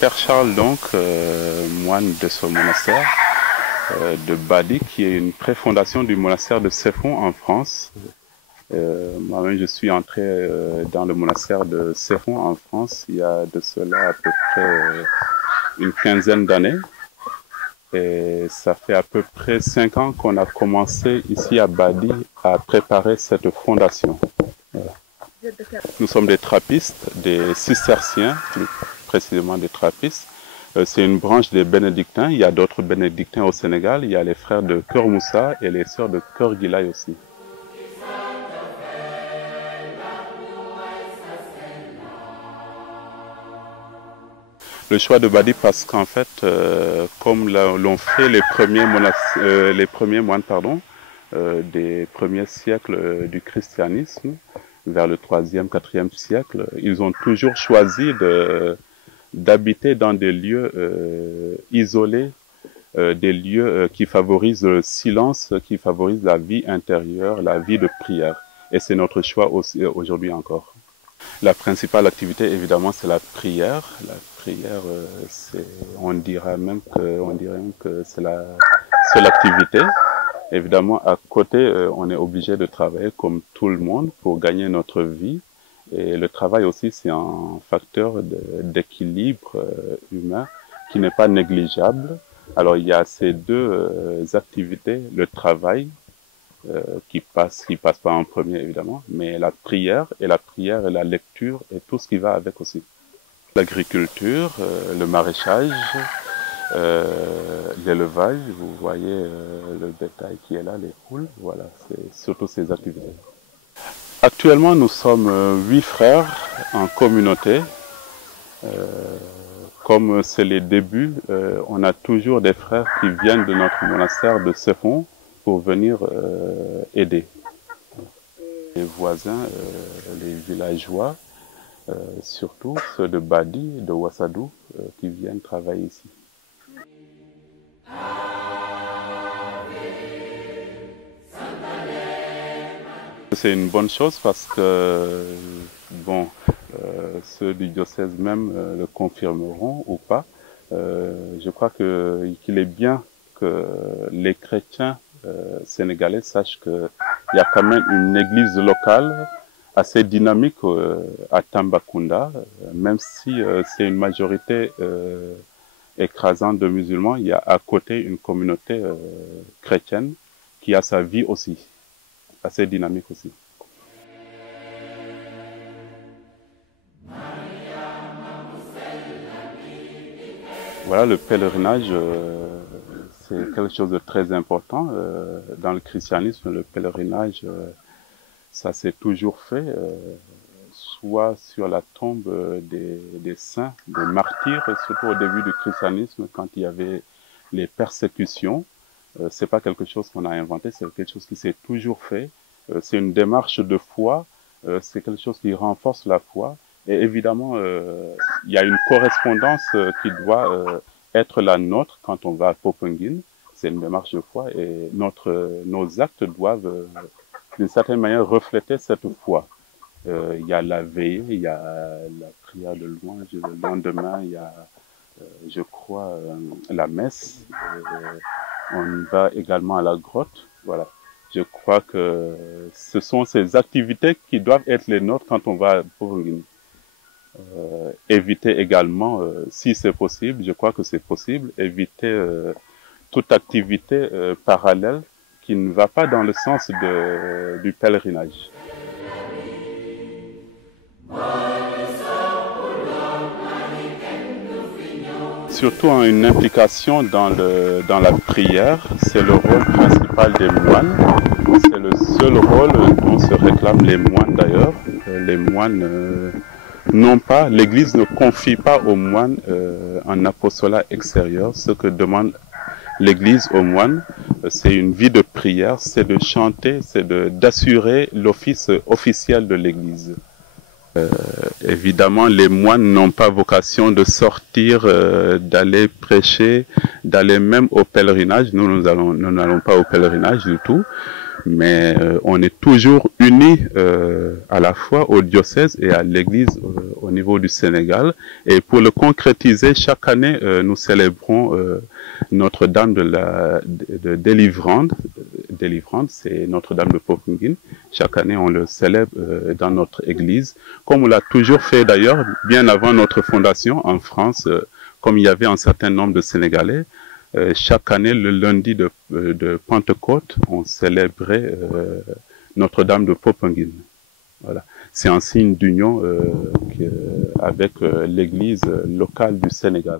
Père Charles, donc, moine de ce monastère de Badi, qui est une préfondation du monastère de Ceffonds en France. Moi-même, je suis entré dans le monastère de Ceffonds en France il y a de cela à peu près une quinzaine d'années. Et ça fait à peu près 5 ans qu'on a commencé ici à Badi à préparer cette fondation. Voilà. Nous sommes des trappistes, des cisterciens, plus précisément des trappistes. C'est une branche des bénédictins. Il y a d'autres bénédictins au Sénégal. Il y a les frères de Keur Moussa et les sœurs de Keur Gilaï aussi. Le choix de Badi parce qu'en fait, comme l'ont fait les premiers moines des premiers siècles du christianisme, vers le 3e, 4e siècle, ils ont toujours choisi d'habiter dans des lieux isolés, des lieux qui favorisent le silence, qui favorisent la vie intérieure, la vie de prière. Et c'est notre choix aussi aujourd'hui encore. La principale activité, évidemment, c'est la prière. La prière, on dirait même que c'est la seule activité. Évidemment, à côté, on est obligé de travailler comme tout le monde pour gagner notre vie. Et le travail aussi, c'est un facteur d'équilibre humain qui n'est pas négligeable. Alors, il y a ces deux activités, le travail, qui passe pas en premier, évidemment, mais la prière et la lecture et tout ce qui va avec aussi. L'agriculture, le maraîchage, l'élevage, vous voyez le bétail qui est là, les poules, voilà, c'est surtout ces activités. Actuellement, nous sommes 8 frères en communauté. Comme c'est les débuts, on a toujours des frères qui viennent de notre monastère de Ceffonds pour venir aider. Les voisins, les villageois, surtout ceux de Badi, de Wassadou, qui viennent travailler ici. C'est une bonne chose parce que, bon, ceux du diocèse même le confirmeront ou pas. Je crois qu'il est bien que les chrétiens sénégalais sachent qu'il y a quand même une église locale assez dynamique à Tambacounda, même si c'est une majorité écrasante de musulmans, il y a à côté une communauté chrétienne qui a sa vie aussi, assez dynamique aussi. Voilà, le pèlerinage, c'est quelque chose de très important. Dans le christianisme, le pèlerinage, ça s'est toujours fait, soit sur la tombe des saints, des martyrs, surtout au début du christianisme, quand il y avait les persécutions. C'est pas quelque chose qu'on a inventé, c'est quelque chose qui s'est toujours fait. C'est une démarche de foi, c'est quelque chose qui renforce la foi. Et évidemment, il y a une correspondance qui doit être la nôtre quand on va à Popenguine. C'est une démarche de foi et nos actes doivent, d'une certaine manière, refléter cette foi. Il y a la veillée, il y a la prière de louange, le lendemain, il y a, je crois, la messe. On va également à la grotte. Voilà. Je crois que ce sont ces activités qui doivent être les nôtres quand on va à Popenguine. Éviter également, si c'est possible, je crois que c'est possible, éviter toute activité parallèle qui ne va pas dans le sens du pèlerinage. Surtout une implication dans la prière, c'est le rôle principal des moines. C'est le seul rôle dont se réclament les moines d'ailleurs. Les moines l'Église ne confie pas aux moines un apostolat extérieur. Ce que demande l'Église aux moines, c'est une vie de prière, c'est de chanter, c'est d'assurer l'office officiel de l'Église. Évidemment, les moines n'ont pas vocation de sortir, d'aller prêcher, d'aller même au pèlerinage. Nous n'allons pas au pèlerinage du tout. mais on est toujours unis à la fois au diocèse et à l'Église au niveau du Sénégal. Et pour le concrétiser, chaque année, nous célébrons Notre-Dame de délivrande. Délivrande, c'est Notre-Dame de Popenguine. Chaque année, on le célèbre dans notre Église, comme on l'a toujours fait d'ailleurs, bien avant notre fondation en France, comme il y avait un certain nombre de Sénégalais. Chaque année, le lundi de Pentecôte, on célébrait Notre-Dame de Popenguine. Voilà. C'est un signe d'union avec l'Église locale du Sénégal.